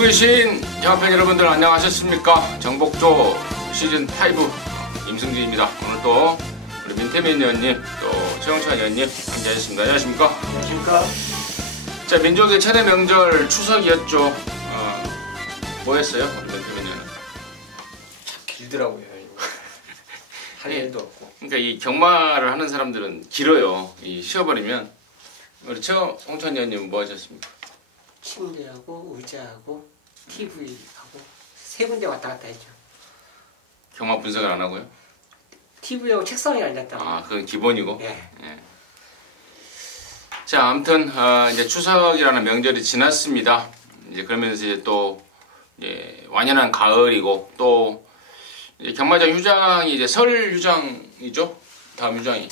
전국의 시인 영화팬 여러분들 안녕하셨습니까? 정복조 시즌5 임승진입니다. 오늘 또 우리 민태민 의원님 또 최영찬 의원님 함께하셨습니다. 안녕하십니까? 안녕하십니까? 자, 민족의 최대 명절 추석이었죠. 뭐 했어요? 우리 민태민 의원은? 참 길더라고요. 할 일도 없고. 그러니까 이 경마를 하는 사람들은 길어요. 이 쉬어버리면. 우리 최영찬 의원님 뭐 하셨습니까? 침대하고 의자하고 TV하고 세 군데 왔다 갔다 했죠. 경마 분석을 안 하고요? TV하고 책상에 앉았다. 아, 그건 기본이고. 예. 예. 자, 아무튼 이제 추석이라는 명절이 지났습니다. 이제 그러면서 이제 또 완연한 가을이고 또 이제 경마장 휴장이 이제 설 휴장이죠. 다음 휴장이.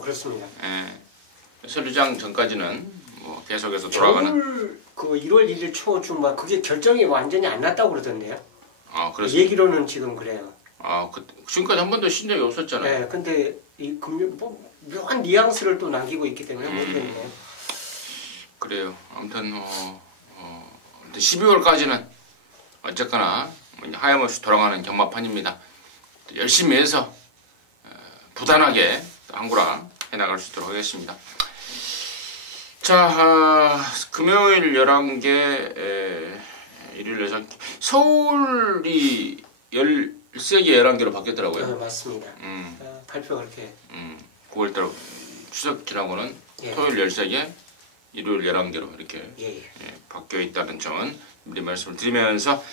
그렇습니다. 예. 설 휴장 전까지는 뭐 계속해서 돌아가는. 겨울 그 1월 1일 초쯤 막 그게 결정이 완전히 안 났다고 그러던데요. 아, 그렇습니다. 얘기로는 지금 그래요. 아, 지금까지 한 번도 쉰 적이 없었잖아요. 네, 근데 이 뭐 묘한 뉘앙스를 또 남기고 있기 때문에 모르겠네요. 그래요. 아무튼 12월까지는 어쨌거나 하염없이 돌아가는 경마판입니다. 열심히 해서 부단하게 한구랑 해나갈 수 있도록 하겠습니다. 자, 금요일 11개, 일요일 6개. 서울이 13개 11개로 바뀌었더라고요. 네, 맞습니다. 발표가 그렇게. 9월달 추석 지나고는 예. 토요일 13개, 일요일 11개로 이렇게 예. 바뀌어 있다는 점은 미리 말씀을 드리면서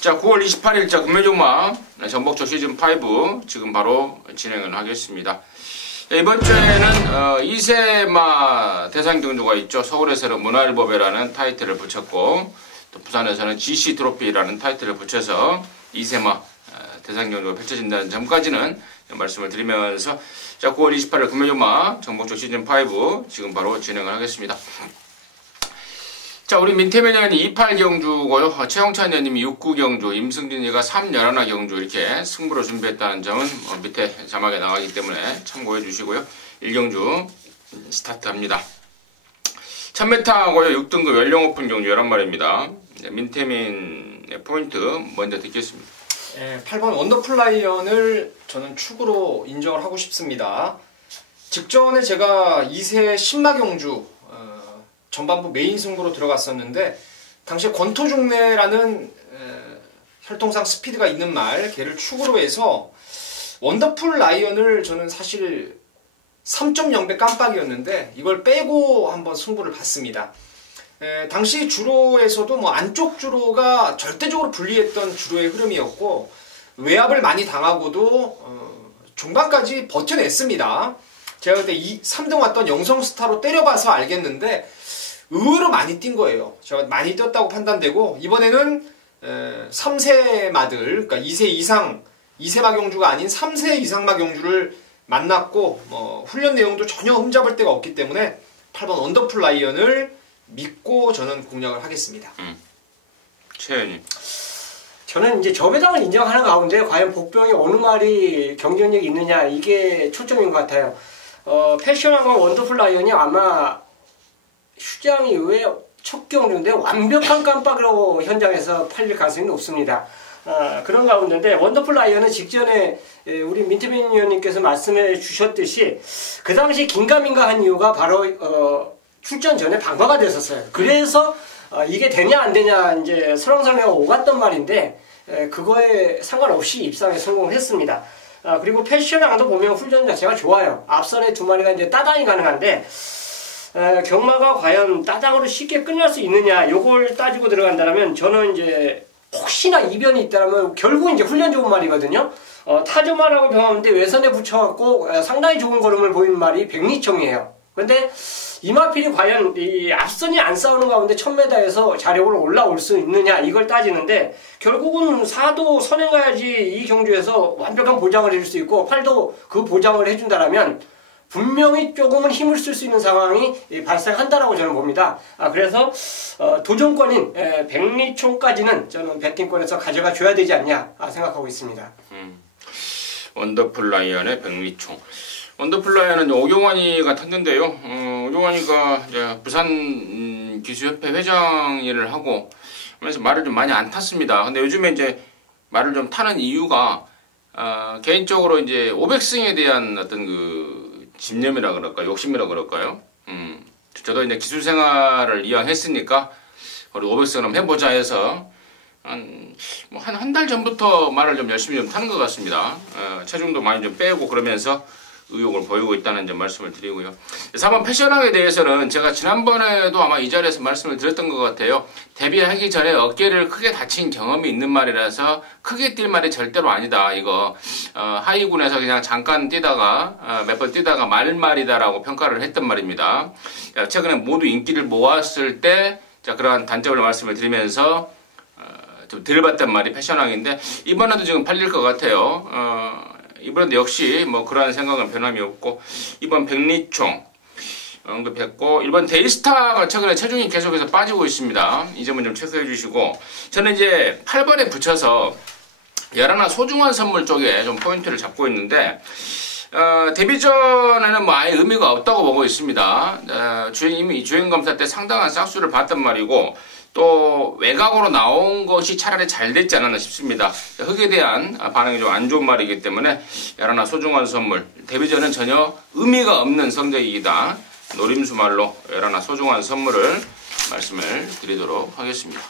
자, 9월 28일 자 금요일종마 전복조 시즌5 지금 바로 진행을 하겠습니다. 이번 주에는 이세마 대상 경주가 있죠. 서울에서는 문화일보배라는 타이틀을 붙였고 또 부산에서는 GC 트로피라는 타이틀을 붙여서 이세마 대상 경주가 펼쳐진다는 점까지는 말씀을 드리면서 자, 9월 28일 금요일마 정복조 시즌5 지금 바로 진행을 하겠습니다. 자, 우리 민태민 의원이 28 경주고요. 최영찬 의원님이 69 경주, 임승진이가 311 경주 이렇게 승부를 준비했다는 점은 밑에 자막에 나가기 때문에 참고해 주시고요. 1경주 스타트합니다. 1000m고요. 6등급 연령 오픈 경주 11마리입니다. 민태민의 포인트 먼저 듣겠습니다. 네, 8번 원더풀라이언을 저는 축으로 인정을 하고 싶습니다. 직전에 제가 2세 신마경주 전반부 메인 승부로 들어갔었는데 당시에 권토중래라는 혈통상 스피드가 있는 말 걔를 축으로 해서 원더풀 라이언을 저는 사실 3.0배 깜빡이었는데 이걸 빼고 한번 승부를 봤습니다. 당시 주로에서도 뭐 안쪽 주로가 절대적으로 불리했던 주로의 흐름이었고 외압을 많이 당하고도 중반까지 버텨냈습니다. 제가 그때 3등 왔던 영성스타로 때려봐서 알겠는데 의외로 많이 뛴 거예요. 제가 많이 뛰었다고 판단되고 이번에는 3세마들 그러니까 2세 이상 2세마 경주가 아닌 3세 이상마 경주를 만났고 훈련 내용도 전혀 흠잡을 데가 없기 때문에 8번 원더풀 라이언을 믿고 저는 공략을 하겠습니다. 최현님. 저는 이제 저배당을 인정하는 가운데 과연 복병이 어느 말이 경쟁력이 있느냐 이게 초점인 것 같아요. 패션왕과 원더풀 라이언이 아마 휴장 이후에 첫 경주인데 완벽한 깜빡으로 현장에서 팔릴 가능성이 높습니다. 그런 가운데인데 원더풀 라이언은 직전에 우리 민태민 의원님께서 말씀해 주셨듯이 그 당시 긴가민가한 이유가 바로 출전 전에 방과가 됐었어요. 그래서 이게 되냐 안 되냐 이제 설왕설래가 오갔던 말인데 그거에 상관없이 입상에 성공했습니다. 그리고 패션왕도 보면 훈련 자체가 좋아요. 앞선에 두 마리가 이제 따당이 가능한데 경마가 과연 따당으로 쉽게 끝날 수 있느냐 요걸 따지고 들어간다면 저는 이제 혹시나 이변이 있다면 결국 이제 훈련 좋은 말이거든요. 타조말하고 병하는데 외선에 붙여갖고 상당히 좋은 걸음을 보이는 말이 백리총이에요. 근데 이마필이 과연 이 앞선이 안 싸우는 가운데 1000m에서 자력으로 올라올 수 있느냐 이걸 따지는데 결국은 4도 선행 가야지 이 경주에서 완벽한 보장을 해줄 수 있고 8도 그 보장을 해준다라면 분명히 조금은 힘을 쓸 수 있는 상황이 발생한다라고 저는 봅니다. 그래서 도전권인 백리총까지는 저는 배팅권에서 가져가 줘야 되지 않냐 생각하고 있습니다. 원더풀 라이언의 백리총. 원더풀 라이언은 오경환이가 탔는데요. 오경환이가 이제 부산 기수협회 회장 일을 하고 하면서 말을 좀 많이 안 탔습니다. 근데 요즘에 이제 말을 좀 타는 이유가 개인적으로 이제 500승에 대한 어떤 그 집념이라 그럴까요? 욕심이라 그럴까요? 저도 이제 기술 생활을 이왕했으니까 우리 500승 한번 해보자 해서 한 달 전부터 말을 좀 열심히 좀 타는 것 같습니다. 체중도 많이 좀 빼고 그러면서 의욕을 보이고 있다는 점 말씀을 드리고요. 4번 패션왕에 대해서는 제가 지난번에도 아마 이 자리에서 말씀을 드렸던 것 같아요. 데뷔하기 전에 어깨를 크게 다친 경험이 있는 말이라서 크게 뛸 말이 절대로 아니다. 이거 하위군에서 그냥 잠깐 뛰다가 몇 번 뛰다가 말이다라고 평가를 했던 말입니다. 최근에 모두 인기를 모았을 때 그러한 단점을 말씀을 드리면서 좀 덜 봤단 말이 패션왕인데 이번에도 지금 팔릴 것 같아요. 이번에도 역시 뭐 그러한 생각은 변함이 없고 이번 백리총 언급했고 1번 데이스타가 최근에 체중이 계속해서 빠지고 있습니다. 이 점은 좀 체크해 주시고 저는 이제 8번에 붙여서 열하나 소중한 선물 쪽에 좀 포인트를 잡고 있는데 데뷔 전에는 뭐 아예 의미가 없다고 보고 있습니다. 이미 주행 검사 때 상당한 싹수를 봤단 말이고 또 외곽으로 나온 것이 차라리 잘 됐지 않았나 싶습니다. 흙에 대한 반응이 좀 안 좋은 말이기 때문에 열하나 소중한 선물 데뷔 전은 전혀 의미가 없는 성적이다. 노림수 말로 열하나 소중한 선물을 말씀을 드리도록 하겠습니다.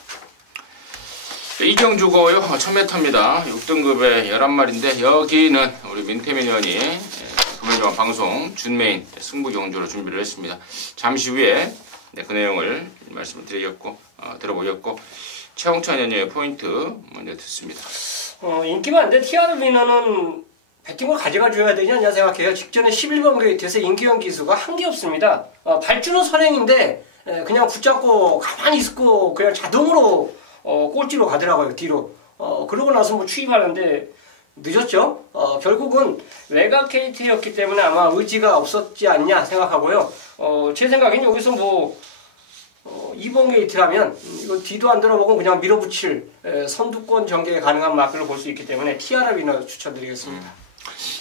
이경주고요. 1000m입니다. 6등급의 11마리인데 여기는 우리 민태민 의원이 금요일조합 방송 준메인 승부 경주로 준비를 했습니다. 잠시 후에 그 내용을 말씀을 들어보겠고 최홍찬 의원의 포인트 먼저 듣습니다. 인기 많은데 티아르 위너는 배팅으로 가져가 줘야 되지 않냐 생각해요. 직전에 11번 게이트에서 인기형 기수가 한 게 없습니다. 발주는 선행인데 그냥 붙잡고 가만히 있고 그냥 자동으로 꼴찌로 가더라고요. 뒤로. 그러고 나서 뭐 추입하는데 늦었죠. 결국은 외곽 게이트였기 때문에 아마 의지가 없었지 않냐 생각하고요. 제 생각엔 여기서 뭐 2번 게이트라면 이거 뒤도 안 들어보고 그냥 밀어붙일 선두권 전개 가능한 마크를 볼 수 있기 때문에 티아라 위너 추천드리겠습니다.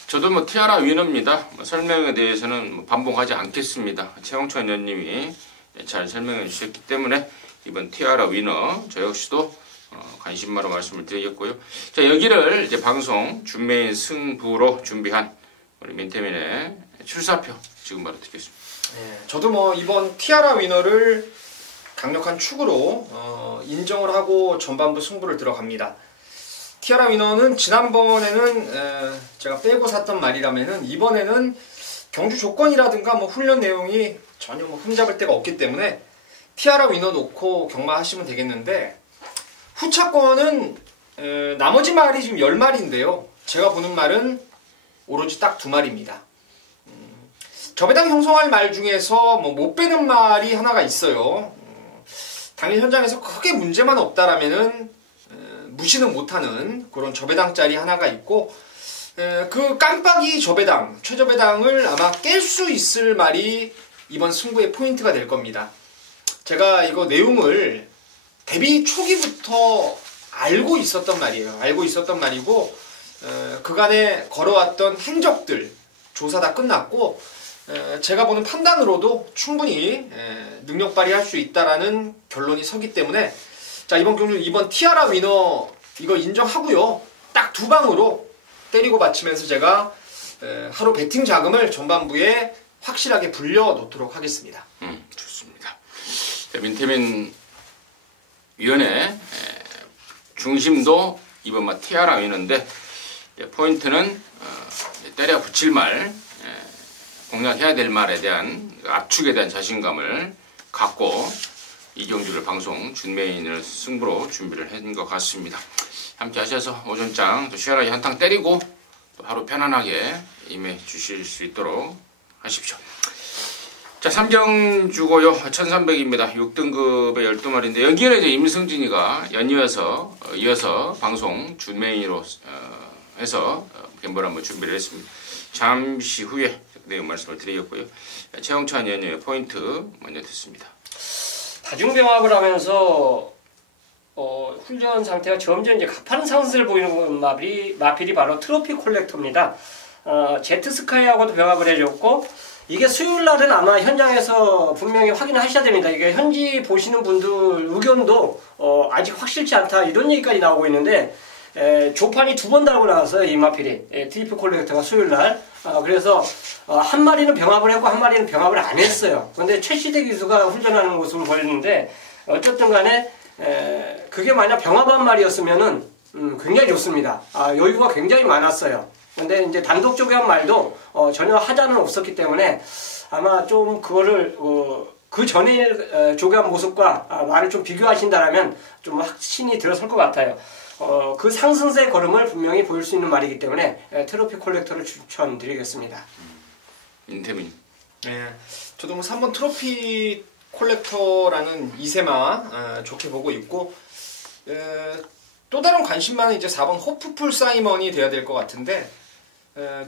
저도 뭐 티아라 위너입니다. 설명에 대해서는 반복하지 않겠습니다. 최홍천 의원님이 잘 설명해 주셨기 때문에 이번 티아라 위너 저 역시도 관심마로 말씀을 드리겠고요. 자, 여기를 이제 방송 준메인 승부로 준비한 우리 민태민의 출사표 지금 바로 듣겠습니다. 네, 저도 뭐 이번 티아라 위너를 강력한 축으로 인정을 하고 전반부 승부를 들어갑니다. 티아라 위너는 지난번에는 제가 빼고 샀던 말이라면은 이번에는 경주 조건이라든가 뭐 훈련 내용이 전혀 뭐 흠잡을 데가 없기 때문에 티아라 위너 놓고 경마하시면 되겠는데 후차권은 나머지 말이 지금 10마리인데요. 제가 보는 말은 오로지 딱 2마리입니다. 저배당 형성할 말 중에서 뭐 못 빼는 말이 하나가 있어요. 당일 현장에서 크게 문제만 없다라면은 무시는 못하는 그런 저배당짜리 하나가 있고 그 깜빡이 저배당, 최저배당을 아마 깰 수 있을 말이 이번 승부의 포인트가 될 겁니다. 제가 이거 내용을 데뷔 초기부터 알고 있었던 말이에요. 알고 있었던 말이고 그간에 걸어왔던 행적들 조사 다 끝났고 제가 보는 판단으로도 충분히 능력 발휘할 수 있다라는 결론이 서기 때문에 자 이번 경주 이번 티아라 위너 이거 인정하고요. 딱 2방으로 때리고 받치면서 제가 하루 배팅 자금을 전반부에 확실하게 불려 놓도록 하겠습니다. 좋습니다. 민태민 위원의 중심도 이번 막 티아라 위너인데 포인트는 때려 붙일 말 공략해야 될 말에 대한 압축에 대한 자신감을 갖고 이 경주를 방송 준메인을 승부로 준비를 한 것 같습니다. 함께 하셔서 오전장 또 시원하게 한탕 때리고 또 하루 편안하게 임해 주실 수 있도록 하십시오. 자, 3경주고요. 1300입니다. 6등급의 12마리인데 여기에 이제 임승진이가 이어서 방송 준메인으로 해서 갬블 한번 준비를 했습니다. 잠시 후에 내용 말씀을 드리겠고요. 최홍찬 의원님의 포인트 먼저 듣습니다. 다중병합을 하면서 훈련 상태가 점점 이제 가파른 상승을 보이는 마필이 바로 트로피 콜렉터입니다. 제트스카이하고도 병합을 해줬고 이게 수요일 날은 아마 현장에서 분명히 확인하셔야 됩니다. 이게 현지 보시는 분들 의견도 아직 확실치 않다 이런 얘기까지 나오고 있는데 조판이 2번 달고 나왔어요. 이마필이 트리플 콜렉터가 수요일 날. 그래서 한 마리는 병합을 했고 한 마리는 병합을 안 했어요. 그런데 최시대 기수가 훈련하는 모습을 보였는데 어쨌든 간에 그게 만약 병합한 마리였으면은 굉장히 좋습니다. 여유가 굉장히 많았어요. 근데 이제 단독적으로 한 말도 전혀 하자는 없었기 때문에 아마 좀 그거를 그 전에 조교한 모습과 말을 좀 비교하신다라면 좀 확신이 들어설 것 같아요. 그 상승세 걸음을 분명히 보일 수 있는 말이기 때문에 트로피 콜렉터를 추천드리겠습니다. 인태민. 네, 저도 뭐 3번 트로피 콜렉터라는 이세마 좋게 보고 있고 또 다른 관심만은 이제 4번 호프풀 사이먼이 돼야 될 것 같은데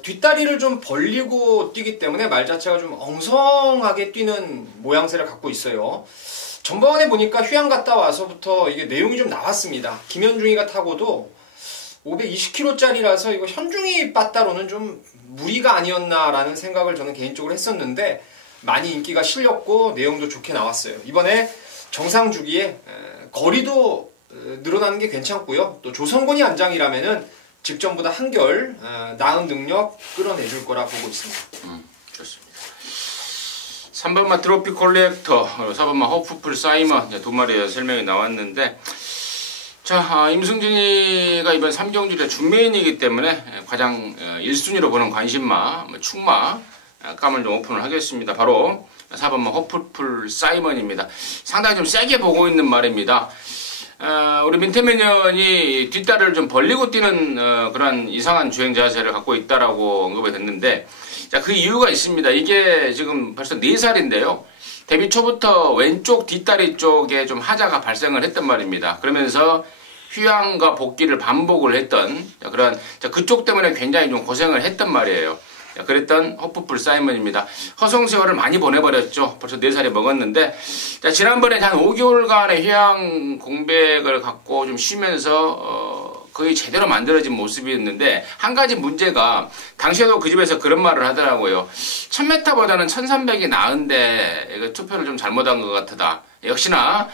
뒷다리를 좀 벌리고 뛰기 때문에 말 자체가 좀 엉성하게 뛰는 모양새를 갖고 있어요. 전번에 보니까 휴양 갔다 와서부터 이게 내용이 좀 나왔습니다. 김현중이가 타고도 520kg짜리라서 이거 현중이 빠따로는 좀 무리가 아니었나라는 생각을 저는 개인적으로 했었는데 많이 인기가 실렸고 내용도 좋게 나왔어요. 이번에 정상 주기에 거리도 늘어나는 게 괜찮고요. 또 조성곤이 안장이라면은 직전보다 한결 나은 능력 끌어내줄 거라 보고 있습니다. 좋습니다. 3번마 트로피 콜렉터, 4번마 호프풀 사이먼 두 마리의 설명이 나왔는데 자, 임승준이가 이번 3경주의 준메인이기 때문에 가장 1순위로 보는 관심마, 축마 깜을 좀 오픈을 하겠습니다. 바로 4번마 호프풀 사이먼입니다. 상당히 좀 세게 보고 있는 말입니다. 우리 민태민연이 뒷다리를 좀 벌리고 뛰는 그런 이상한 주행 자세를 갖고 있다라고 언급이 됐는데 자, 그 이유가 있습니다. 이게 지금 벌써 4살인데요. 데뷔 초부터 왼쪽 뒷다리 쪽에 좀 하자가 발생을 했단 말입니다. 그러면서 휴양과 복귀를 반복을 했던 그런 그쪽 때문에 굉장히 좀 고생을 했단 말이에요. 그랬던 호프풀 사이먼입니다. 허송세월을 많이 보내버렸죠. 벌써 4살이 먹었는데 자, 지난번에 한 5개월간의 휴양 공백을 갖고 좀 쉬면서 거의 제대로 만들어진 모습이었는데 한 가지 문제가 당시에도 그 집에서 그런 말을 하더라고요. 1000m보다는 1300이 나은데 이거 투표를 좀 잘못한 것 같다. 역시나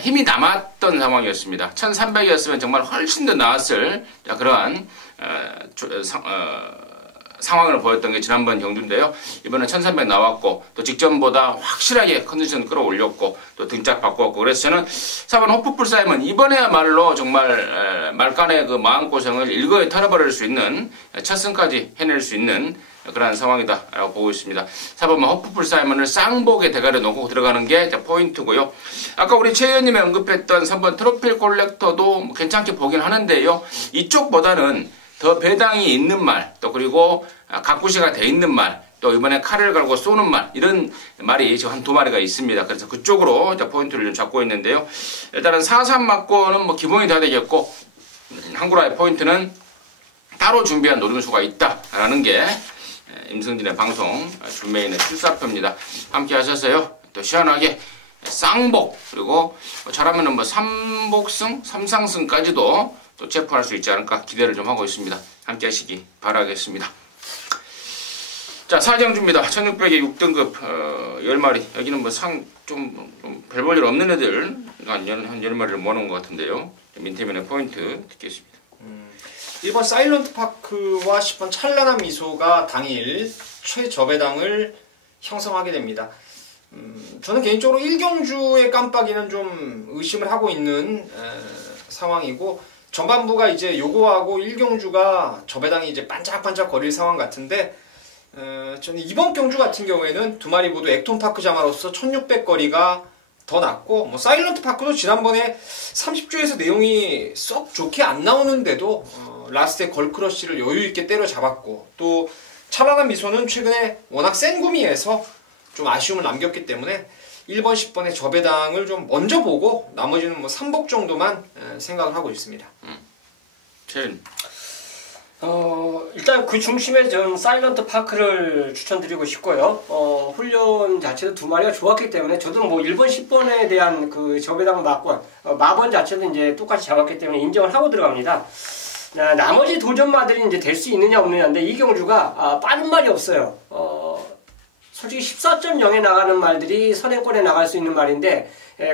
힘이 남았던 상황이었습니다. 1300이었으면 정말 훨씬 더 나았을 그러한 상황을 보였던 게 지난번 경주인데요. 이번에 1300 나왔고 또 직전보다 확실하게 컨디션 끌어올렸고 또 등짝 바꾸었고 그래서 저는 4번 호프풀 사이먼 이번에야말로 정말 말간의 그 마음고생을 일거에 털어버릴 수 있는 첫 승까지 해낼 수 있는 그런 상황이다 라고 보고 있습니다. 4번 호프풀 사이먼을 쌍복에 대가리 놓고 들어가는 게 포인트고요. 아까 우리 최 의원님이 언급했던 3번 트로필 콜렉터도 괜찮게 보긴 하는데요. 이쪽보다는 더 배당이 있는 말, 또 그리고 각구시가 돼 있는 말, 또 이번에 칼을 갈고 쏘는 말, 이런 말이 지금 한 2마리가 있습니다. 그래서 그쪽으로 포인트를 좀 잡고 있는데요. 일단은 4-3 맞고는 뭐 기본이 돼야 되겠고, 한구라의 포인트는 따로 준비한 노림수가 있다라는 게 임승진의 방송 준메인의 출사표입니다. 함께 하셔서요. 또 시원하게 쌍복, 그리고 잘하면은 뭐 3복승, 3상승까지도 또 체포할 수 있지 않을까 기대를 좀 하고 있습니다. 함께 하시기 바라겠습니다. 자, 4경주입니다. 1600에 6등급 10마리. 여기는 뭐 좀 별 볼 일 없는 애들 한 10마리를 모아놓은 것 같은데요. 민태민의 포인트 듣겠습니다. 1번 사일런트 파크와 10번 찬란한 미소가 당일 최저배당을 형성하게 됩니다. 저는 개인적으로 1경주의 깜빡이는 좀 의심을 하고 있는 상황이고 전반부가 이제 요거하고 1경주가 저배당이 이제 반짝반짝 거릴 상황 같은데 저는 이번 경주 같은 경우에는 두 마리 모두 액톤파크 자마로서 1600 거리가 더 낮고 뭐 사일런트 파크도 지난번에 30주에서 내용이 썩 좋게 안 나오는데도 라스트에 걸크러쉬를 여유있게 때려잡았고 또 찬란한 미소는 최근에 워낙 센 구미에서 좀 아쉬움을 남겼기 때문에 1번, 10번의 저배당을 좀 먼저 보고 나머지는 뭐 3복 정도만 생각을 하고 있습니다. 일단 그 중심에 저는 사일런트 파크를 추천드리고 싶고요. 훈련 자체도 2마리가 좋았기 때문에 저도 뭐 1번, 10번에 대한 그 저배당 마권, 마번 자체도 이제 똑같이 잡았기 때문에 인정을 하고 들어갑니다. 나머지 도전마들이 이제 될 수 있느냐 없느냐인데 이 경주가 빠른 말이 없어요. 솔직히 14.0에 나가는 말들이 선행권에 나갈 수 있는 말인데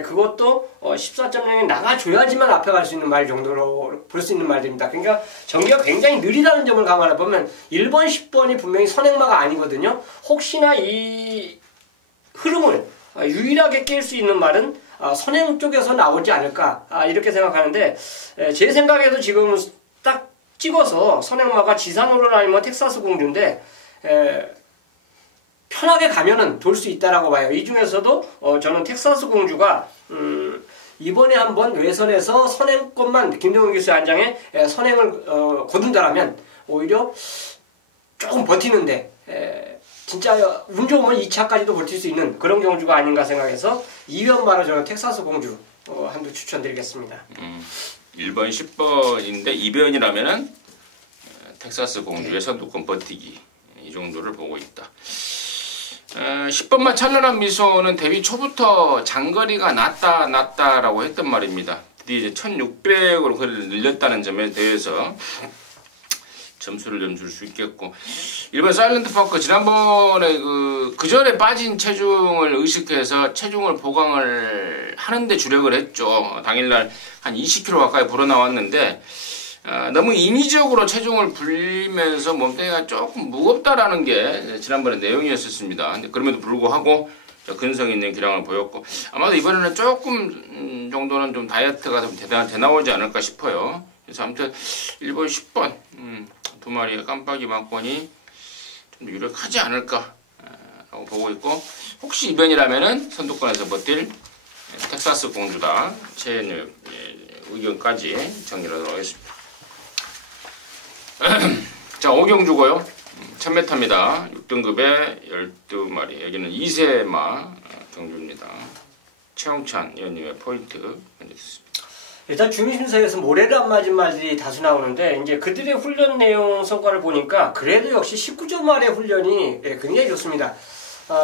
그것도 14.0에 나가줘야지만 앞에 갈 수 있는 말 정도로 볼 수 있는 말들입니다. 그러니까 전개가 굉장히 느리다는 점을 감안해보면 1번, 10번이 분명히 선행마가 아니거든요. 혹시나 이 흐름을 유일하게 깰 수 있는 말은 선행 쪽에서 나오지 않을까 이렇게 생각하는데 제 생각에도 지금 딱 찍어서 선행마가 지산으로 아니면 텍사스 공주인데 편하게 가면은 돌 수 있다라고 봐요. 이 중에서도 저는 텍사스 공주가 이번에 한번 외선에서 선행권만 김동훈 교수 안장에 선행을 거둔다라면 오히려 조금 버티는데 진짜 운 좋으면 2차까지도 버틸 수 있는 그런 경주가 아닌가 생각해서 2변마로 저는 텍사스 공주 한두 추천드리겠습니다. 1번, 10번인데 2변이라면은 텍사스 공주의 선두권 버티기 이 정도를 보고 있다. 10번마 찬란한 미소는 데뷔 초부터 장거리가 낮다라고 했단 말입니다. 드디어 이제 1600으로 거리를 늘렸다는 점에 대해서 점수를 좀 줄 수 있겠고 1번 사일런트 파크 지난번에 그 전에 빠진 체중을 의식해서 체중을 보강을 하는데 주력을 했죠. 당일날 한 20kg 가까이 불어나왔는데 너무 인위적으로 체중을 불리면서 몸뚱이가 조금 무겁다라는 게 지난번에 내용이었었습니다. 근데 그럼에도 불구하고 근성 있는 기량을 보였고 아마도 이번에는 조금 정도는 좀 다이어트가 좀 되나오지 않을까 싶어요. 그래서 아무튼 1번, 10번 두 마리의 깜빡이 막권이 좀 유력하지 않을까 라고 보고 있고 혹시 2변이라면은 선두권에서 버틸 텍사스 공주다. 제 의견까지 정리하도록 하겠습니다. 자, 5경주고요. 1000m입니다. 6등급에 12마리. 여기는 2세마 경주입니다. 최홍찬 의원님의 포인트 해주셨습니다. 일단 주민심사에서 모래를 안 맞은 말들이 다수 나오는데 이제 그들의 훈련 내용 성과를 보니까 그래도 역시 19점 말의 훈련이 굉장히 좋습니다.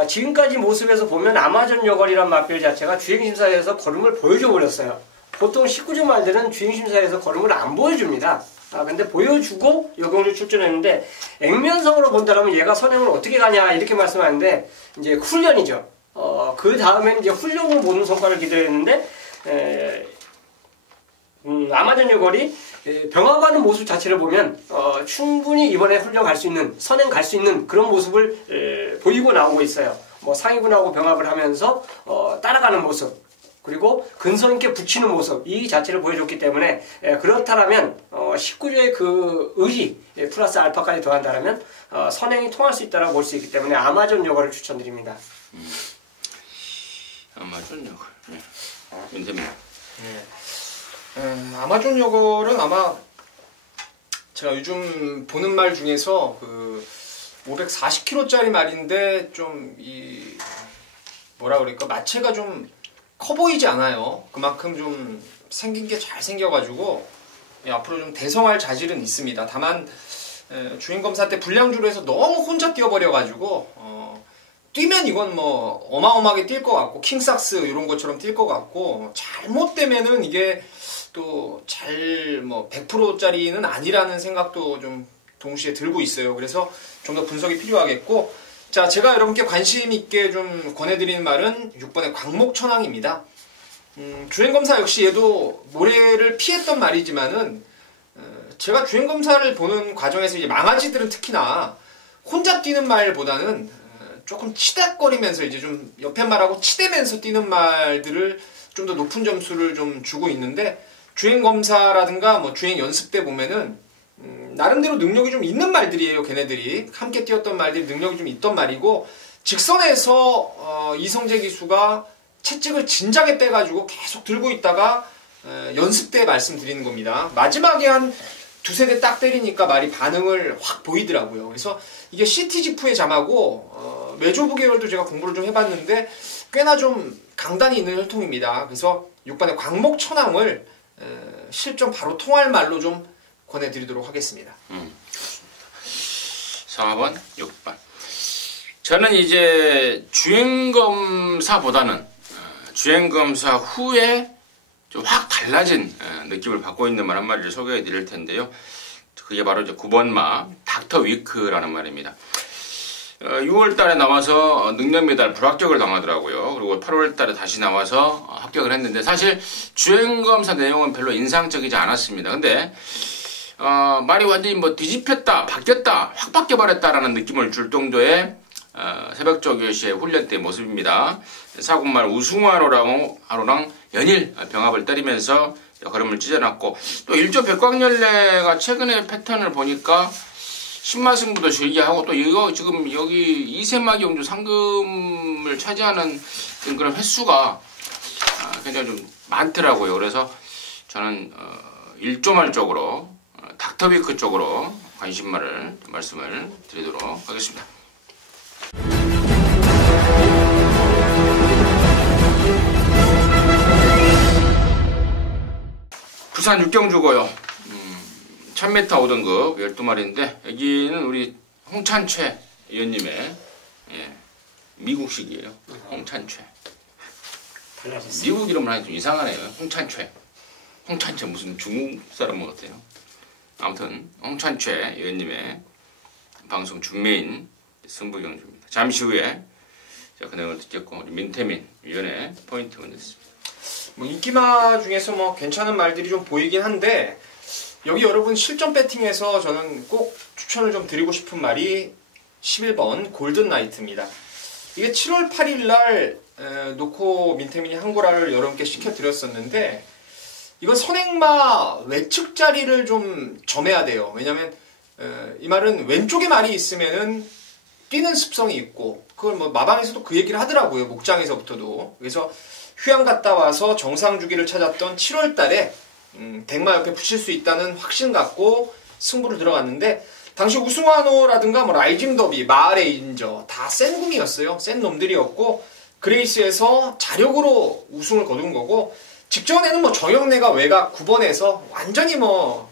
지금까지 모습에서 보면 아마존 여걸이란 마필 자체가 주행심사에서 걸음을 보여줘 버렸어요. 보통 19점 말들은 주행심사에서 걸음을 안 보여줍니다. 근데 보여주고 여경주 출전했는데 액면성으로 본다면 얘가 선행을 어떻게 가냐 이렇게 말씀하는데 이제 훈련이죠. 그 다음에 이제 훈련을 보는 성과를 기대했는데 아마존 여걸이 병합하는 모습 자체를 보면 충분히 이번에 훈련 갈 수 있는 선행 갈 수 있는 그런 모습을 보이고 나오고 있어요. 뭐 상위군하고 병합을 하면서 따라가는 모습. 그리고 근성 있게 붙이는 모습 이 자체를 보여줬기 때문에 그렇다면 19조의 그 의지 플러스 알파까지 더한다면 선행이 통할 수 있다고 볼 수 있기 때문에 아마존 여걸을 추천드립니다. 아마존 여걸. 윤세민. 아마존 여걸은 아마 제가 요즘 보는 말 중에서 그 540kg짜리 말인데 좀 이 뭐라 그럴까 마체가 좀 커 보이지 않아요. 그만큼 좀 생긴 게 잘 생겨가지고 앞으로 좀 대성할 자질은 있습니다. 다만 주행검사 때 불량주로 해서 너무 혼자 뛰어버려가지고 뛰면 이건 뭐 어마어마하게 뛸 것 같고 킹삭스 이런 것처럼 뛸 것 같고 잘못되면은 이게 또 잘 뭐 100%짜리는 아니라는 생각도 좀 동시에 들고 있어요. 그래서 좀 더 분석이 필요하겠고 자, 제가 여러분께 관심 있게 좀 권해드리는 말은 6번의 광목천왕입니다. 주행검사 역시 얘도 모래를 피했던 말이지만은 제가 주행검사를 보는 과정에서 이제 망아지들은 특히나 혼자 뛰는 말보다는 조금 치닥거리면서 이제 좀 옆에 말하고 치대면서 뛰는 말들을 좀 더 높은 점수를 좀 주고 있는데 주행검사라든가 뭐 주행 연습 때 보면은 나름대로 능력이 좀 있는 말들이에요. 걔네들이 함께 뛰었던 말들이 능력이 좀 있던 말이고 직선에서 이성재 기수가 채찍을 진작에 빼가지고 계속 들고 있다가 연습 때 말씀드리는 겁니다. 마지막에 한 두세 대 딱 때리니까 말이 반응을 확 보이더라고요. 그래서 이게 CT지프의 잠하고 메조브 계열도 제가 공부를 좀 해봤는데 꽤나 좀 강단이 있는 혈통입니다. 그래서 6번의 광목천왕을 실전 바로 통할 말로 좀 권해드리도록 하겠습니다. 4번, 6번. 저는 이제 주행검사보다는 주행검사 후에 좀 확 달라진 느낌을 받고 있는 말 한 마리를 소개해 드릴 텐데요. 그게 바로 이제 9번마 닥터 위크라는 말입니다. 6월 달에 나와서 능력 메달 불합격을 당하더라고요. 그리고 8월 달에 다시 나와서 합격을 했는데 사실 주행검사 내용은 별로 인상적이지 않았습니다. 근데 말이 완전히 뭐 뒤집혔다, 바뀌었다, 확 바뀌어버렸다라는 느낌을 줄 정도의 새벽적 교시의 훈련 때 모습입니다. 사군말 우승하로랑 연일 병합을 때리면서 걸음을 찢어놨고 또 1조 백광열레가 최근에 패턴을 보니까 신마승부도 즐겨하고 또 이거 지금 여기 2세마기 용주 상금을 차지하는 그런 횟수가 굉장히 좀 많더라고요. 그래서 저는 1조말 쪽으로 닥터비크 쪽으로 말씀을 드리도록 하겠습니다. 부산 육경주고요. 1000m 5등급 12마리인데 여기는 우리 홍찬최 의원님의 미국식이에요. 홍찬최. 미국 이름을 하니 좀 이상하네요. 홍찬최 무슨 중국 사람 같아요. 아무튼 홍찬최 의원님의 방송 준메인 승부경주입니다. 잠시 후에 그 내용을 듣겠고 우리 민태민 위원의 포인트 문제였습니다. 뭐 인기마 중에서 뭐 괜찮은 말들이 좀 보이긴 한데 여기 여러분 실전 배팅에서 저는 꼭 추천을 좀 드리고 싶은 말이 11번 골든 나이트입니다. 이게 7월 8일 날 놓고 민태민이 한고라를 여러분께 시켜드렸었는데 이건 선행마 외측 자리를 좀 점해야 돼요. 왜냐면 이 말은 왼쪽에 말이 있으면은 뛰는 습성이 있고 그걸 뭐 마방에서도 그 얘기를 하더라고요. 목장에서부터도. 그래서 휴양 갔다 와서 정상 주기를 찾았던 7월 달에 댕마 옆에 붙일 수 있다는 확신 갖고 승부를 들어갔는데 당시 우승환호라든가 뭐 라이징 더비, 마을의 인저 다 센 구미였어요. 센 놈들이었고 그레이스에서 자력으로 우승을 거둔 거고 직전에는 뭐 정영래가 외곽 9번에서 완전히 뭐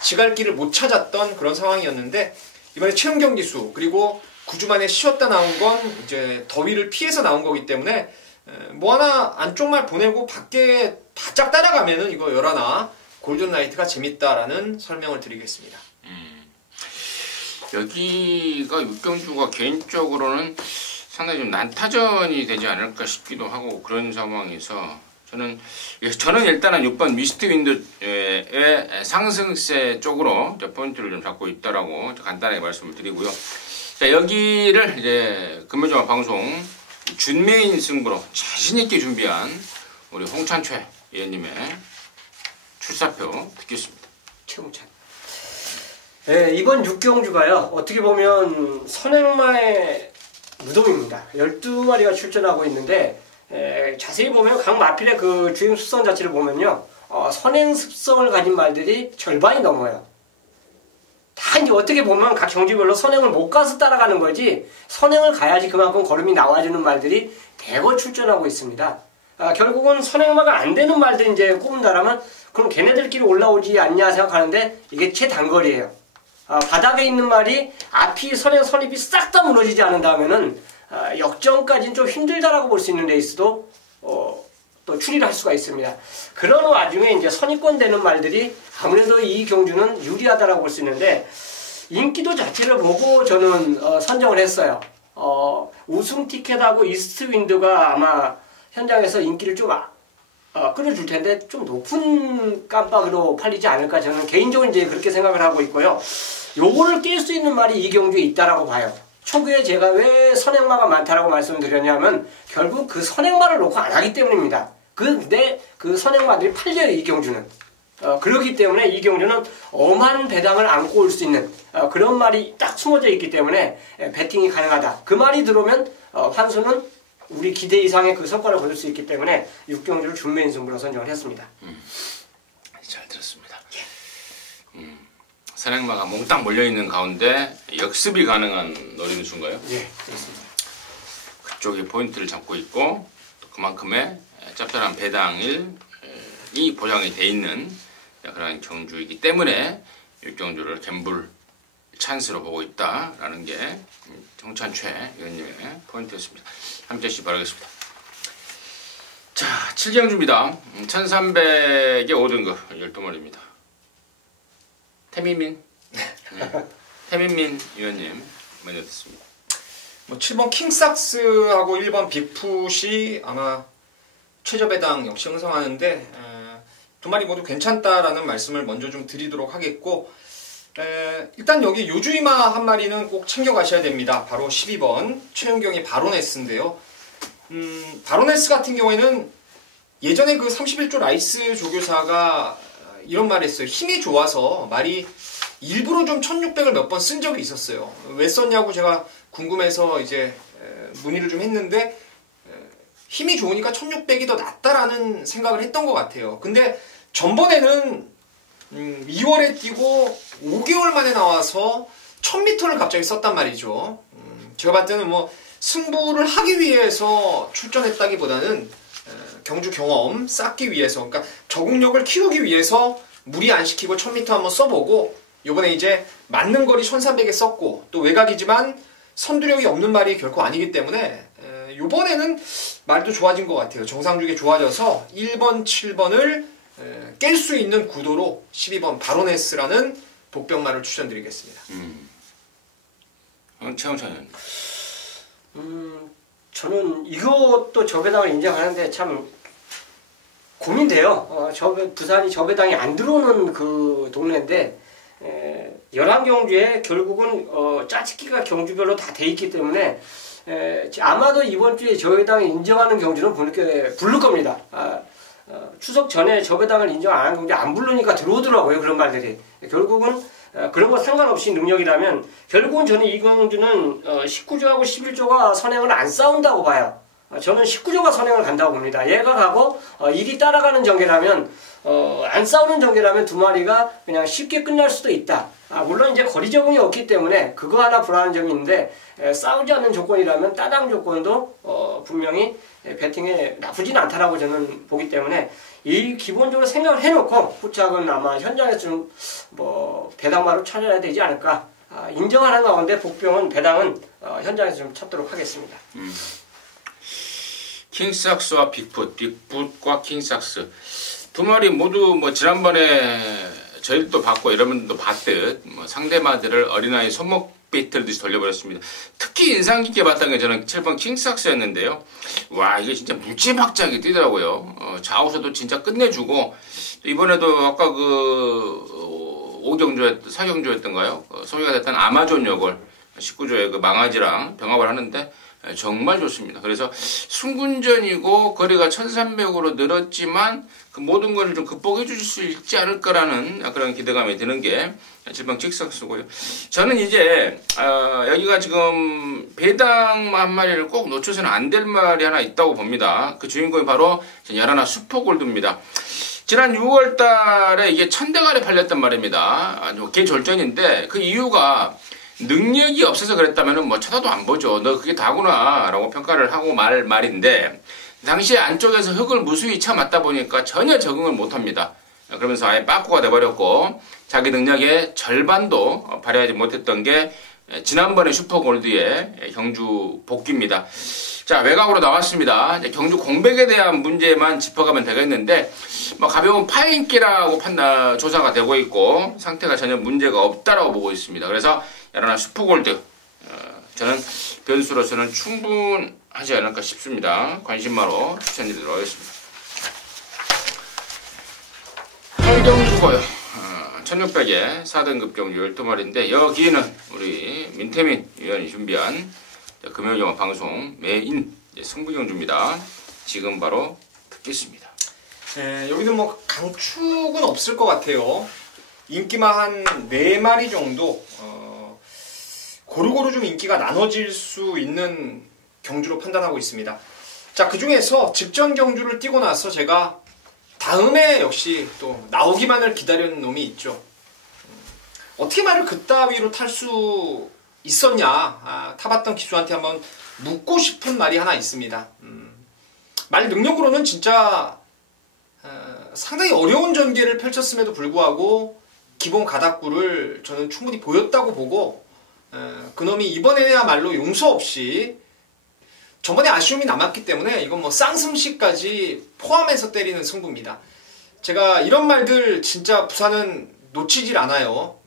지갈길을 못 찾았던 그런 상황이었는데 이번에 최은경 기수 그리고 9주 만에 쉬었다 나온 건 이제 더위를 피해서 나온 거기 때문에 뭐 하나 안쪽만 보내고 밖에 바짝 따라가면은 이거 열하나 골든나이트가 재밌다라는 설명을 드리겠습니다. 여기가 육경주가 개인적으로는 상당히 좀 난타전이 되지 않을까 싶기도 하고 그런 상황에서 저는 일단은 6번 미스트 윈드의 상승세 쪽으로 포인트를 좀 잡고 있다라고 간단하게 말씀을 드리고요. 자, 여기를 이제 금요일 방송 준메인 승부로 자신있게 준비한 우리 홍찬최 의원님의 출사표 듣겠습니다. 최홍찬. 네, 이번 육경주가요. 어떻게 보면 선행마의 무덤입니다. 12마리가 출전하고 있는데 자세히 보면 각 마필의 그 주행 습성 자체를 보면요. 선행 습성을 가진 말들이 절반이 넘어요. 다 이제 어떻게 보면 각 경주별로 선행을 못 가서 따라가는 거지 선행을 가야지 그만큼 걸음이 나와주는 말들이 대거 출전하고 있습니다. 결국은 선행마가 안 되는 말들 이제 꼽는다라면 그럼 걔네들끼리 올라오지 않냐 생각하는데 이게 최단거리예요. 바닥에 있는 말이 앞이 선입이 싹 다 무너지지 않는다면은 역전까지는 좀 힘들다라고 볼 수 있는 레이스도 또 추리를 할 수가 있습니다. 그런 와중에 이제 선입권 되는 말들이 아무래도 이 경주는 유리하다라고 볼 수 있는데 인기도 자체를 보고 저는 선정을 했어요. 우승 티켓하고 이스트 윈드가 아마 현장에서 인기를 좀 끌어줄 텐데 좀 높은 깜빡으로 팔리지 않을까 저는 개인적으로 이제 그렇게 생각을 하고 있고요. 요거를 깰 수 있는 말이 이 경주에 있다라고 봐요. 초기에 제가 왜 선행마가 많다라고 말씀을 드렸냐면 결국 그 선행마를 놓고 안 하기 때문입니다. 근데 그 선행마들이 팔려요, 이 경주는. 그렇기 때문에 이 경주는 엄한 배당을 안고 올 수 있는 그런 말이 딱 숨어져 있기 때문에 배팅이 가능하다. 그 말이 들어오면 환수는 우리 기대 이상의 그 성과를 거둘 수 있기 때문에 6경주를 준메인 승부로 선정을 했습니다. 잘 들었습니다. 선행마가 몽땅 몰려있는 가운데 역습이 가능한 노림수인가요? 네, 그렇습니다. 그쪽이 포인트를 잡고 있고 또 그만큼의 짭짤한 배당이 보장이 돼 있는 그런 경주이기 때문에 육경주를 갬블 찬스로 보고 있다라는 게 홍찬최 의원님의 포인트였습니다. 함께 하시기 바라겠습니다. 자, 7경주입니다. 1300의 5등급 12마리입니다. 태민민 의원님 먼저 듣습니다. 7번 킹삭스하고 1번 빅풋이 아마 최저 배당 역시 형성하는데 두 마리 모두 괜찮다라는 말씀을 먼저 좀 드리도록 하겠고, 일단 여기 요주이마 한 마리는 꼭 챙겨가셔야 됩니다. 바로 12번 최은경이 바로네스인데요. 바로네스 같은 경우에는 예전에 그 31조 라이스 조교사가 이런 말 했어요. 힘이 좋아서 말이 일부러 좀 1600을 몇 번 쓴 적이 있었어요. 왜 썼냐고 제가 궁금해서 이제 문의를 좀 했는데, 힘이 좋으니까 1600이 더 낫다라는 생각을 했던 것 같아요. 근데 전번에는 2월에 뛰고 5개월 만에 나와서 1000m를 갑자기 썼단 말이죠. 제가 봤을 때는 뭐 승부를 하기 위해서 출전했다기보다는 경주 경험 쌓기 위해서, 그러니까 적응력을 키우기 위해서 무리 안 시키고 1000m 한번 써보고, 요번에 이제 맞는 거리 1300에 썼고, 또 외곽이지만 선두력이 없는 말이 결코 아니기 때문에 요번에는 말도 좋아진 것 같아요. 정상주기 좋아져서 1번, 7번을 깰 수 있는 구도로 12번 바로네스라는 복병말을 추천드리겠습니다. 최영찬은? 저는 이것도 저배당을 인정하는데 참 고민돼요. 부산이 저배당이 안 들어오는 그 동네인데, 11경주에 결국은 짜집기가 경주별로 다 돼 있기 때문에 아마도 이번 주에 저배당을 인정하는 경주는 부를 겁니다. 추석 전에 저배당을 인정 안 한 경주 안 부르니까 들어오더라고요. 그런 말들이. 결국은 그런 거 상관없이 능력이라면 결국은 저는 이 경주는 19조하고 11조가 선행을 안 싸운다고 봐요. 저는 19조가 선행을 간다고 봅니다. 얘가 가고 일이 따라가는 전개라면, 안 싸우는 전개라면 두 마리가 그냥 쉽게 끝날 수도 있다. 물론 이제 거리 적응이 없기 때문에 그거 하나 불안한 점이 있는데, 싸우지 않는 조건이라면 따당 조건도 분명히 배팅에 나쁘진 않다라고 저는 보기 때문에, 이 기본적으로 생각을 해놓고 후착은 아마 현장에서 좀 배당마로 찾아야 되지 않을까. 인정하는 가운데 복병은 배당은 현장에서 좀 찾도록 하겠습니다. 킹삭스와 빅풋, 빅풋과 킹삭스 두 마리 모두 지난번에 저희도 봤고 여러분들도 봤듯 상대마들을 어린아이 손목 배틀듯이 돌려버렸습니다. 특히 인상 깊게 봤던 게 저는 7번 킹삭스였는데요. 와, 이게 진짜 묵지막지하게 뛰더라고요. 좌우서도 진짜 끝내주고, 이번에도 아까 그 4경주였던가요? 소개가 됐던 아마존 역을 19조의 그 망아지랑 병합을 하는데 정말 좋습니다. 그래서 순군전이고 거리가 1300으로 늘었지만 그 모든 것을 좀 극복해 주실 수 있지 않을까라는 그런 기대감이 드는 게 7번 킥삭스고요. 저는 이제 여기가 지금 배당 한 마리를 꼭 놓쳐서는 안 될 말이 하나 있다고 봅니다. 그 주인공이 바로 야라나 슈퍼골드입니다. 지난 6월 달에 이게 1000대가리 팔렸단 말입니다. 개졸전인데 그 이유가 능력이 없어서 그랬다면은 쳐다도 안 보죠. 너 그게 다구나 라고 평가를 하고 말인데, 당시에 안쪽에서 흙을 무수히 쳐맞다 보니까 전혀 적응을 못합니다. 그러면서 아예 빠꾸가 돼버렸고 자기 능력의 절반도 발휘하지 못했던 게 지난번에 슈퍼골드의 경주 복귀입니다. 자, 외곽으로 나왔습니다. 경주 공백에 대한 문제만 짚어가면 되겠는데, 가벼운 파인기라고 조사가 되고 있고 상태가 전혀 문제가 없다라고 보고 있습니다. 그래서 야라나 슈퍼골드, 저는 변수로서는 충분하지 않을까 싶습니다. 관심마로 추천드리도록 하겠습니다. 8경주고요. 1600에 4등급 경주 12마리인데 여기는 우리 민태민 위원이 준비한 금요일영화 방송 메인 승부경주입니다. 지금 바로 듣겠습니다. 네, 여기는 강축은 없을 것 같아요. 인기만 한 4마리 정도 고루고루 좀 인기가 나눠질 수 있는 경주로 판단하고 있습니다. 자, 그 중에서 직전 경주를 뛰고 나서 제가 다음에 역시 또 나오기만을 기다리는 놈이 있죠. 어떻게 말을 그따위로 탈 수 있었냐, 타봤던 기수한테 한번 묻고 싶은 말이 하나 있습니다. 말 능력으로는 진짜 상당히 어려운 전개를 펼쳤음에도 불구하고 기본 가닥구를 저는 충분히 보였다고 보고, 그놈이 이번에야말로 용서 없이, 저번에 아쉬움이 남았기 때문에 이건 쌍승시까지 포함해서 때리는 승부입니다. 제가 이런 말들 진짜 부산은 놓치질 않아요.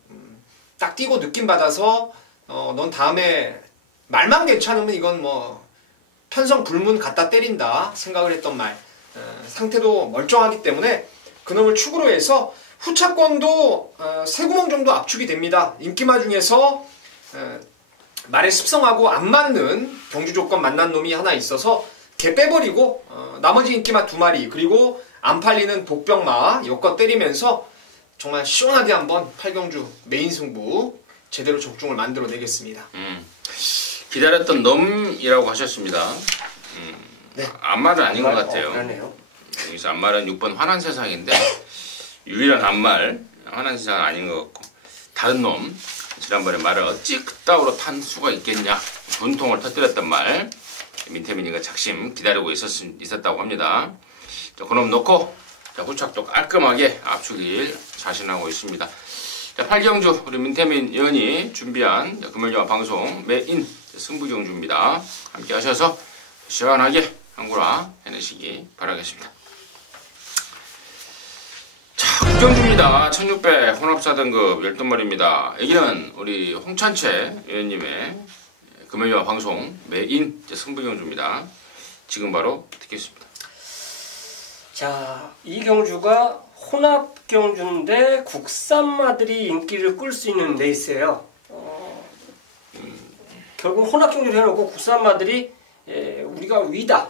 딱 뛰고 느낌 받아서 넌 다음에 말만 괜찮으면 이건 뭐 편성 불문 갖다 때린다 생각을 했던 말. 상태도 멀쩡하기 때문에 그놈을 축으로 해서 후차권도 3구멍 정도 압축이 됩니다. 인기마 중에서 말의 습성하고 안 맞는 경주 조건 만난 놈이 하나 있어서 걔 빼버리고 나머지 인기마 2마리 그리고 안 팔리는 복병마 엮어 때리면서 정말 시원하게 한번 8경주 메인 승부 제대로 적중을 만들어내겠습니다. 기다렸던 놈이라고 하셨습니다. 네. 안말은 아닌 것 같아요. 그러네요. 여기서 안말은 6번 환한 세상인데 유일한 안말 환한 세상은 아닌 것 같고 다른 놈 지난번에 말을 어찌 그따위로 탄 수가 있겠냐 분통을 터뜨렸던 말 민태민이가 작심 기다리고 있었다고 합니다. 자, 그놈 놓고 자, 후착도 깔끔하게 압축일 자신하고 있습니다. 자, 8경주 우리 민태민 의원이 준비한 금요일영화 방송 메인 승부경주입니다. 함께 하셔서 시원하게 한구라 해내시기 바라겠습니다. 자, 국경주입니다. 1600 혼합사등급 12마리입니다. 여기는 우리 홍찬채 의원님의 금요일영화 방송 메인 승부경주입니다. 지금 바로 듣겠습니다. 자, 이 경주가 혼합 경주인데 국산마들이 인기를 끌 수 있는 레이스예요. 결국 혼합 경주를 해놓고 국산마들이 우리가 위다,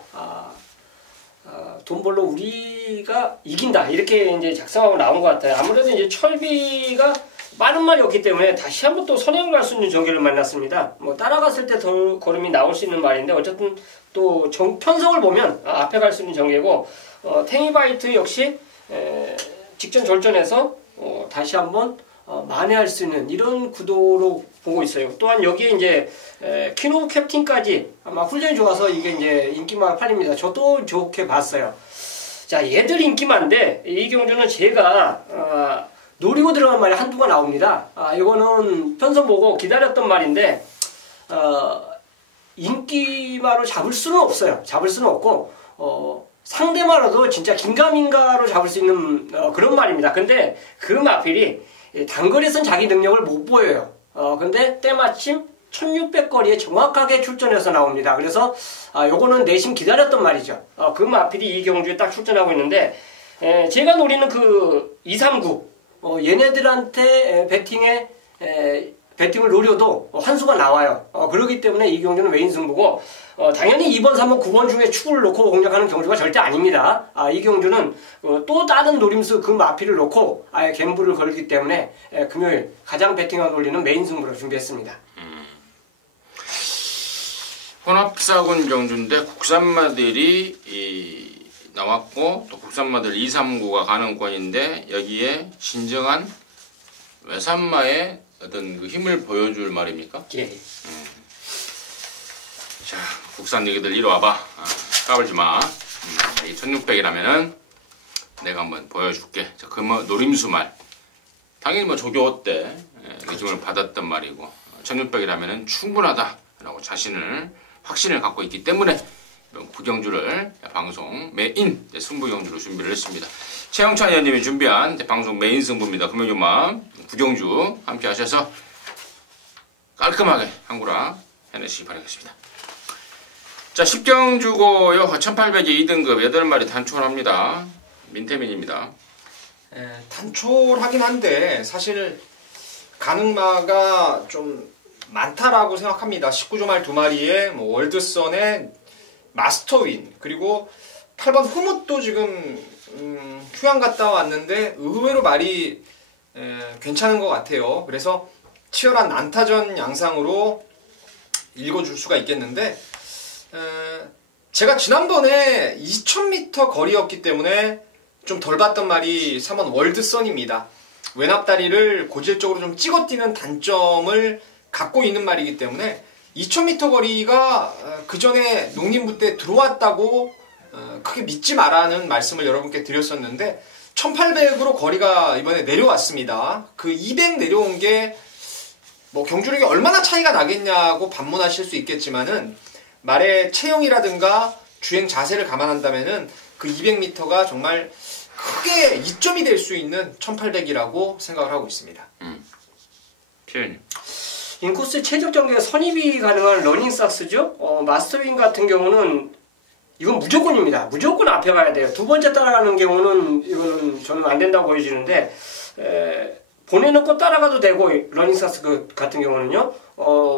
돈 벌러 우리가 이긴다 이렇게 이제 작성하고 나온 것 같아요. 아무래도 이제 철비가 빠른 말이 없기 때문에 다시 한번 또 선행을 갈 수 있는 전개를 만났습니다. 뭐 따라갔을 때 더 걸음이 나올 수 있는 말인데 어쨌든 또 편성을 보면 앞에 갈 수 있는 전개고 탱이바이트 역시 직전 절전에서 다시 한번 만회할 수 있는 이런 구도로 보고 있어요. 또한 여기에 이제 키노브 캡틴까지 아마 훈련이 좋아서 이게 이제 인기마가 팔립니다. 저도 좋게 봤어요. 자, 얘들 인기마인데 이 경주는 제가 노리고 들어간 말이 한두가 나옵니다. 이거는 편성 보고 기다렸던 말인데 인기마로 잡을 수는 없어요. 잡을 수는 없고 상대마로도 진짜 긴가민가로 잡을 수 있는 그런 말입니다. 근데 그 마필이 단거리에선 자기 능력을 못 보여요. 근데 때마침 1600거리에 정확하게 출전해서 나옵니다. 그래서 요거는 내심 기다렸던 말이죠. 그 마필이 이 경주에 딱 출전하고 있는데 제가 노리는 그 239 얘네들한테 배팅을 노려도 환수가 나와요. 그렇기 때문에 이 경주는 메인 승부고 당연히 2번, 3번, 9번 중에 축구를 놓고 공략하는 경주가 절대 아닙니다. 이 경주는 또 다른 노림수 그 마피를 놓고 아예 갬블을 걸기 때문에 금요일 가장 배팅을 올리는 메인 승부로 준비했습니다. 혼합사군 경주인데 국산마들이 나왔고 또 국산마들 239가 가능권인데 여기에 진정한 외산마의 어떤 그 힘을 보여줄 말입니까? 예. 자, 국산 얘기들 이리 와봐. 까불지 마. 이 1600이라면은 내가 한번 보여줄게. 자, 그 노림수 말. 당연히 뭐 조교 때 느낌을 받았던 말이고 1600이라면은 충분하다라고 확신을 갖고 있기 때문에 구경주를 방송 메인 승부경주로 준비를 했습니다. 최영찬 의원님이 준비한 방송 메인 승부입니다. 금요일만 구경주 함께 하셔서 깔끔하게 한구라 해내시기 바라겠습니다. 자, 10경주고요. 1800에 2등급 8마리 단촐합니다. 민태민입니다. 단촐하긴 한데 사실 가능마가 좀 많다라고 생각합니다. 19조 말 2마리에 뭐 월드선의 마스터윈 그리고 8번 후뭇도 지금 휴양 갔다 왔는데 의외로 말이 괜찮은 것 같아요. 그래서 치열한 난타전 양상으로 읽어줄 수가 있겠는데 제가 지난번에 2000m 거리였기 때문에 좀 덜 봤던 말이 3번 월드선입니다. 외납다리를 고질적으로 좀 찍어 뛰는 단점을 갖고 있는 말이기 때문에 2000m 거리가 그 전에 농림부 때 들어왔다고 크게 믿지 마라는 말씀을 여러분께 드렸었는데 1800으로 거리가 이번에 내려왔습니다. 그 200 내려온 게 뭐 경주력이 얼마나 차이가 나겠냐고 반문하실 수 있겠지만은 말의 체형이라든가 주행 자세를 감안한다면은 그 200m가 정말 크게 이점이 될 수 있는 1800이라고 생각을 하고 있습니다. 표현이. 인코스 최적 전개에 선입이 가능한 러닝삭스죠. 마스터윙 같은 경우는 이건 무조건입니다. 무조건 앞에 가야 돼요. 두 번째 따라가는 경우는 이거는 저는 안 된다고 보여지는데 보내놓고 따라가도 되고 러닝삭스 같은 경우는요.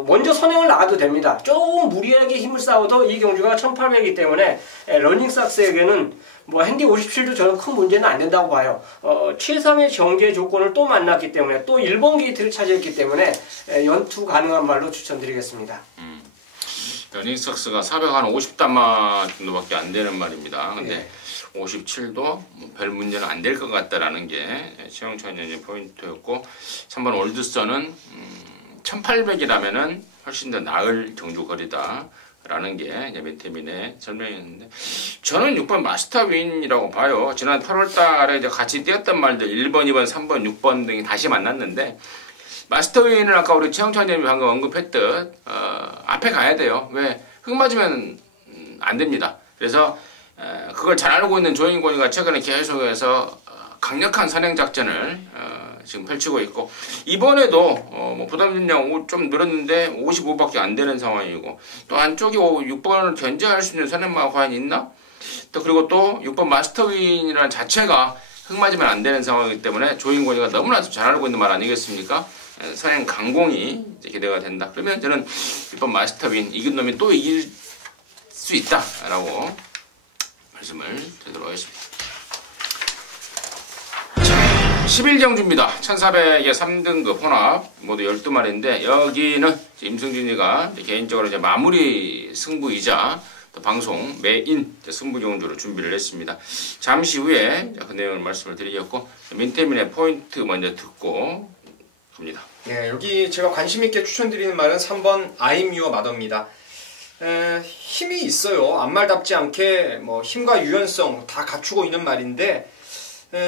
먼저 선행을 나가도 됩니다. 조금 무리하게 힘을 쌓아도 이 경주가 1800이기 때문에 러닝삭스에게는 뭐 핸디 57도 저는 큰 문제는 안 된다고 봐요. 최상의 전개 조건을 또 만났기 때문에 또 1번 게이트를 차지했기 때문에 연투 가능한 말로 추천드리겠습니다. 러닝삭스가 450단마 정도밖에 안 되는 말입니다. 근데 57도 별 문제는 안 될 것 같다라는 게 최영찬 의원의 포인트였고 3번 올드선은 1800이라면은 훨씬 더 나을 정도 거리다라는 게 민태민의 설명이었는데 저는 6번 마스터윈이라고 봐요. 지난 8월달에 이제 같이 뛰었던 말들 1번, 2번, 3번, 6번 등이 다시 만났는데 마스터윈은 아까 우리 최영찬 의원이 방금 언급했듯 앞에 가야 돼요. 왜? 흙 맞으면 안 됩니다. 그래서 그걸 잘 알고 있는 조인권이가 최근에 계속해서 강력한 선행 작전을 지금 펼치고 있고 이번에도 뭐 부담진량 좀 늘었는데 55밖에 안 되는 상황이고 또 안쪽에 6번을 견제할 수 있는 선행마가 과연 있나? 또 그리고 또 6번 마스터윈이라는 자체가 흙 맞으면 안 되는 상황이기 때문에 조인권이가 너무나도 잘 알고 있는 말 아니겠습니까? 선행 강공이 이제 기대가 된다. 그러면 저는 6번 마스터윈 이긴 놈이 또 이길 수 있다라고 말씀을 드리도록 하겠습니다. 11경주입니다. 1400의 3등급 혼합 모두 12마리인데 여기는 임승진이가 개인적으로 이제 마무리 승부이자 또 방송 메인 승부 경주로 준비를 했습니다. 잠시 후에 그 내용을 말씀을 드리겠고 민태민의 포인트 먼저 듣고 갑니다. 네, 여기 제가 관심 있게 추천드리는 말은 3번 I'm your mother입니다. 힘이 있어요. 앞말답지 않게 뭐 힘과 유연성 다 갖추고 있는 말인데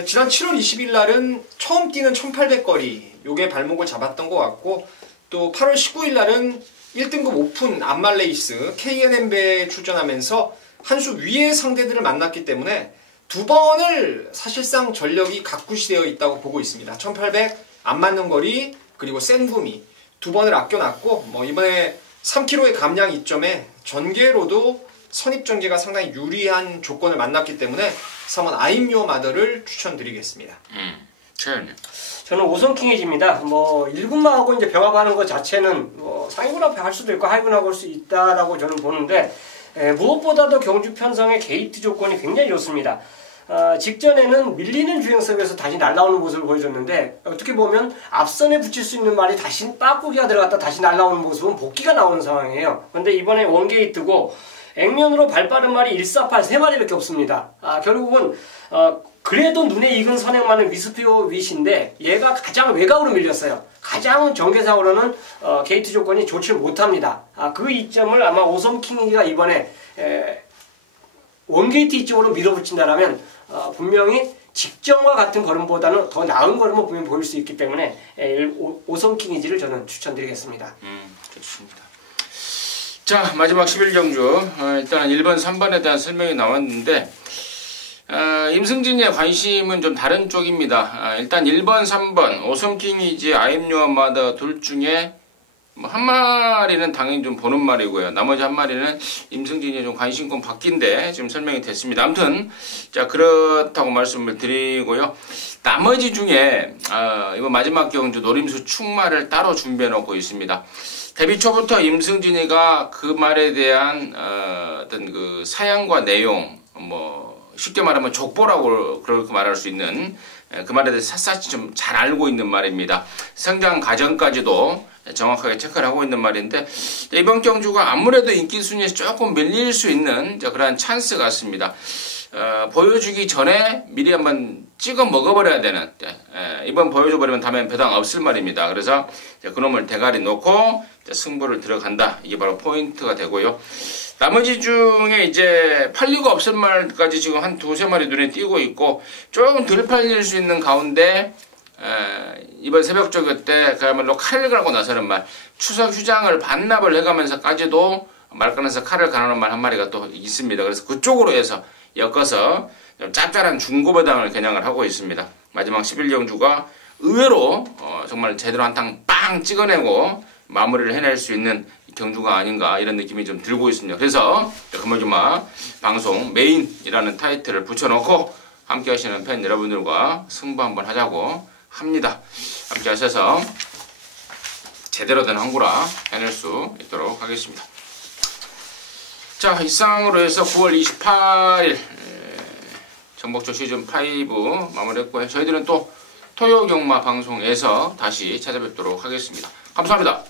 지난 7월 20일 날은 처음 뛰는 1800거리 요게 발목을 잡았던 것 같고 또 8월 19일 날은 1등급 오픈 앞말 레이스 KNM배에 출전하면서 한 수 위의 상대들을 만났기 때문에 두 번을 사실상 전력이 각구시되어 있다고 보고 있습니다. 1800 안 맞는 거리 그리고 센 구미 두 번을 아껴놨고 뭐 이번에 3km의 감량 이점에 전개로도 선입전개가 상당히 유리한 조건을 만났기 때문에 3번 I'm your mother를 추천드리겠습니다. 최현님. 저는 오성킹이집니다. 뭐 1군마하고 이제 병합하는 것 자체는 뭐 상위군하고 할 수도 있고 하위군하고 할 수 있다라고 저는 보는데 무엇보다도 경주 편성의 게이트 조건이 굉장히 좋습니다. 직전에는 밀리는 주행석에서 다시 날아오는 모습을 보여줬는데 어떻게 보면 앞선에 붙일 수 있는 말이 다시 빠꾸기가 들어갔다 다시 날아오는 모습은 복귀가 나오는 상황이에요. 그런데 이번에 원게이트고 액면으로 발빠른 말이 148 3마리밖에 없습니다. 결국은 그래도 눈에 익은 선행만은 위스피오 윗인데 얘가 가장 외곽으로 밀렸어요. 가장 전개상으로는 게이트 조건이 좋지 못합니다. 그 이점을 아마 오섬킹이가 이번에 원게이트 이쪽으로 밀어붙인다라면 분명히 직전과 같은 걸음보다는 더 나은 걸음을 분명히 보일 수 있기 때문에 오섬킹이지를 저는 추천드리겠습니다. 좋습니다. 자, 마지막 11경주 일단 1번, 3번에 대한 설명이 나왔는데 임승진의 관심은 좀 다른 쪽입니다. 일단 1번, 3번 오섬킹이지 아임요마다 둘 중에 한 마리는 당연히 좀 보는 말이고요. 나머지 한 마리는 임승진이 좀 관심권 바뀐데 지금 설명이 됐습니다. 아무튼 자 그렇다고 말씀을 드리고요. 나머지 중에 이번 마지막 경주 노림수 축마를 따로 준비해 놓고 있습니다. 데뷔 초부터 임승진이가 그 말에 대한 어떤 그 사양과 내용 뭐 쉽게 말하면 족보라고 그렇게 말할 수 있는 그 말에 대해서 샅샅이 좀 잘 알고 있는 말입니다. 성장 과정까지도 정확하게 체크를 하고 있는 말인데 이번 경주가 아무래도 인기 순위에서 조금 밀릴 수 있는 그러한 찬스 같습니다. 보여주기 전에 미리 한번 찍어 먹어버려야 되는 이번 보여줘버리면 다음엔 배당 없을 말입니다. 그래서 그놈을 대가리 놓고 승부를 들어간다. 이게 바로 포인트가 되고요. 나머지 중에 이제 팔리고 없을 말까지 지금 한 두세 마리 눈에 띄고 있고 조금 덜 팔릴 수 있는 가운데 이번 새벽저녁 때 그야말로 칼을 갈고 나서는 말 추석 휴장을 반납을 해가면서까지도 말꺼내서 칼을 가는 말 한 마리가 또 있습니다. 그래서 그쪽으로 해서 엮어서 좀 짭짤한 중고배당을 겨냥을 하고 있습니다. 마지막 11경주가 의외로 정말 제대로 한탕 빵 찍어내고 마무리를 해낼 수 있는 경주가 아닌가 이런 느낌이 좀 들고 있습니다. 그래서 금요일마 방송 메인이라는 타이틀을 붙여놓고 함께 하시는 팬 여러분들과 승부 한번 하자고 합니다. 함께 하셔서 제대로 된 항구라 해낼 수 있도록 하겠습니다. 자, 이상으로 해서 9월 28일 전복조 시즌5 마무리했고요. 저희들은 또 토요 경마 방송에서 다시 찾아뵙도록 하겠습니다. 감사합니다.